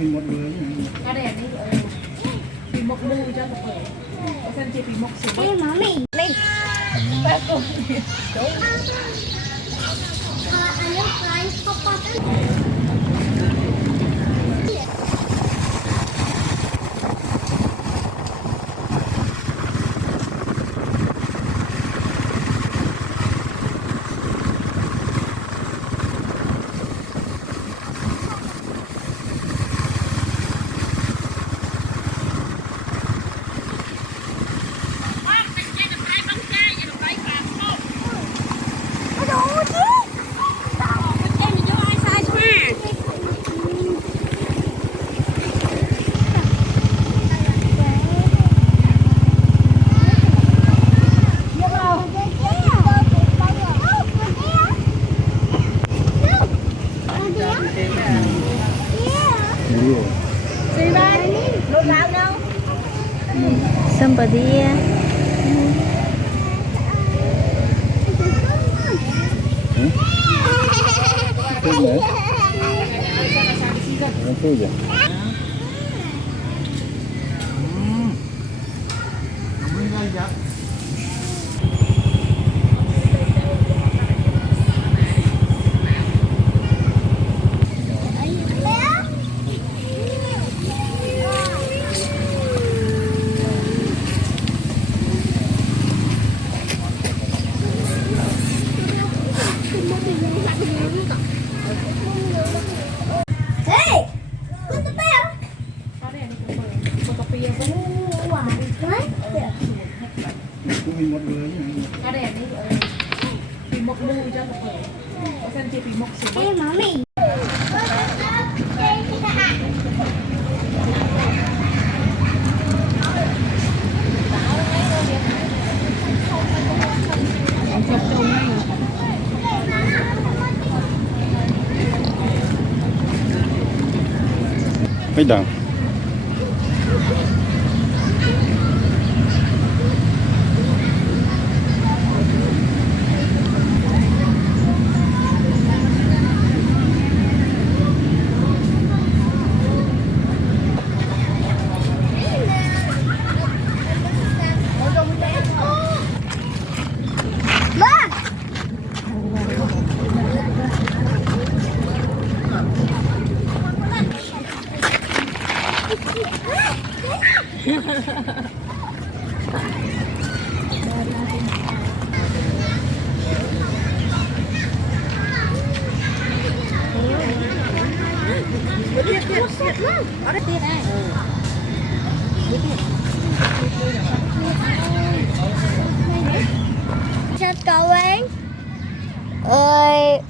mình một người Có đèn đi vì một mùi cho một người xem chị vì một sự Ê má mình lên. Somebody. Itu ya. Mình một người có đèn đi vì một mùi cho một người xem chị vì một sự Ê má mình. Mấy đồng. Chết cậu ấy. Ơi.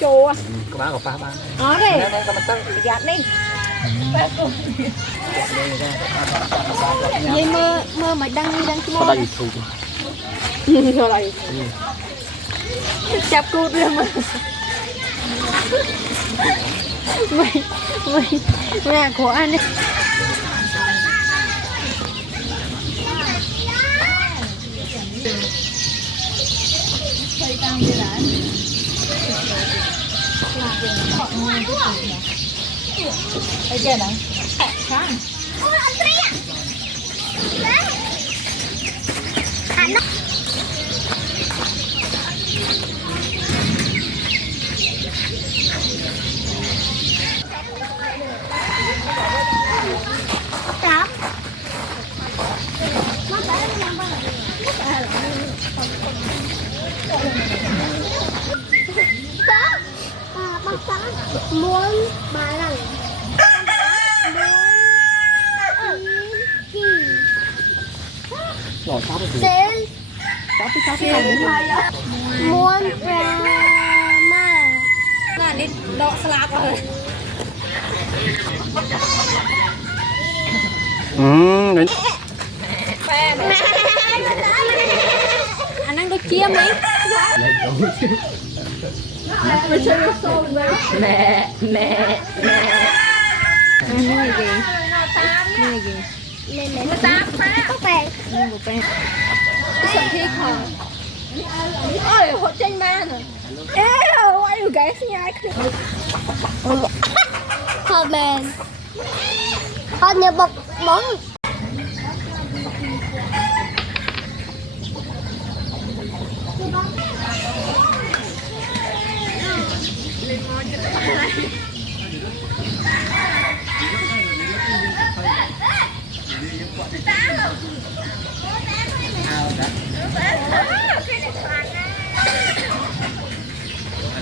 chùa Có bán cà phá bán. đó đi gạt đi Vậy mơ mà đăng Có đây thu. rồi lại chạp cút lên mà mày nhà của anh ấy đây kia này sáng muốn bà lần Rồi sao Xin muôn drama là đi đọ slap rồi Đến anh đang có chiêm đấy mẹ nuôi gì mẹ các bạn sợ thiết hả ơi hột tranh ma nè ê quay được cái nhai thôi mẹ con nhớ bọc bóng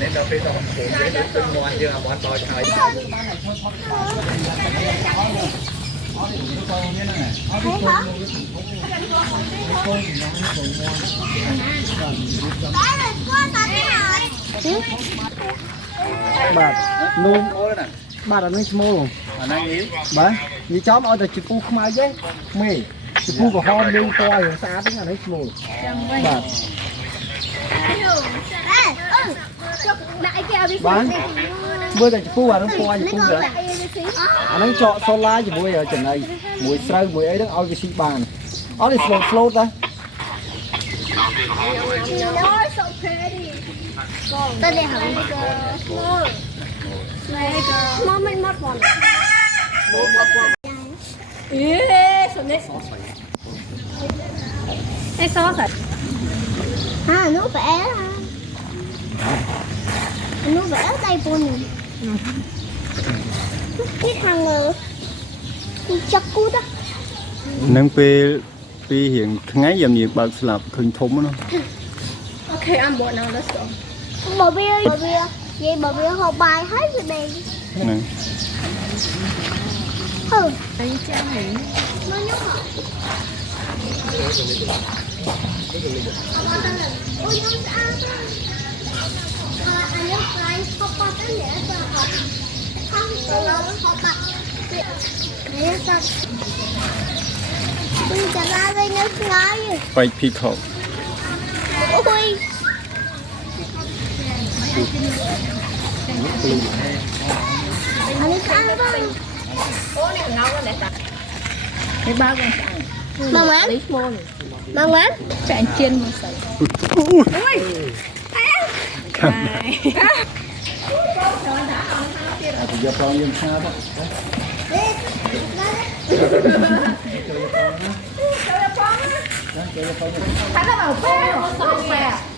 Nên đâu phải đâu cũng ngoan chứ món to trời.បាទនោះបាទអានេះឈ្មោះអាហ្នឹងនេះបាទនិយាយចំឲ្យតែជពូខ្មៅទេមេជពូក្រហមលឿងពណ៌រឿងស្អាតហ្នឹងអានេះឈ្មោះបាទបាទមើលតែជពូអាហ្នឹងពណ៌ជពូហ្នឹងអាហ្នឹងចកសូឡាជាមួយចំណីមួយស្រូវមួយអីហ្នឹងឲ្យវាស៊ីបានអត់នេះ slow ដែរ tên này hả small mình mất một ê sợ đấy ê sao vậy nó vẽ nó vẽ tay con cái thằng chắc cút á Nâng pe hiện ngay dầm gì bạc slap khơi thúng nó. ok ăn bộ nào đó sợ bò bia vậy bò bia học bài hết rồi đây Này. anh trang này nó nhớ hả ôi nó ăn anh nhớ lại học bài cái gì đó học không học bài để sao tôi trả ra đây nó nói Quay peacock. ôi anh ăn không cái bao con mong ăn lấy môn mong ăn chạy chiên một sợi giờ con dân xa đó thấy nó bảo phê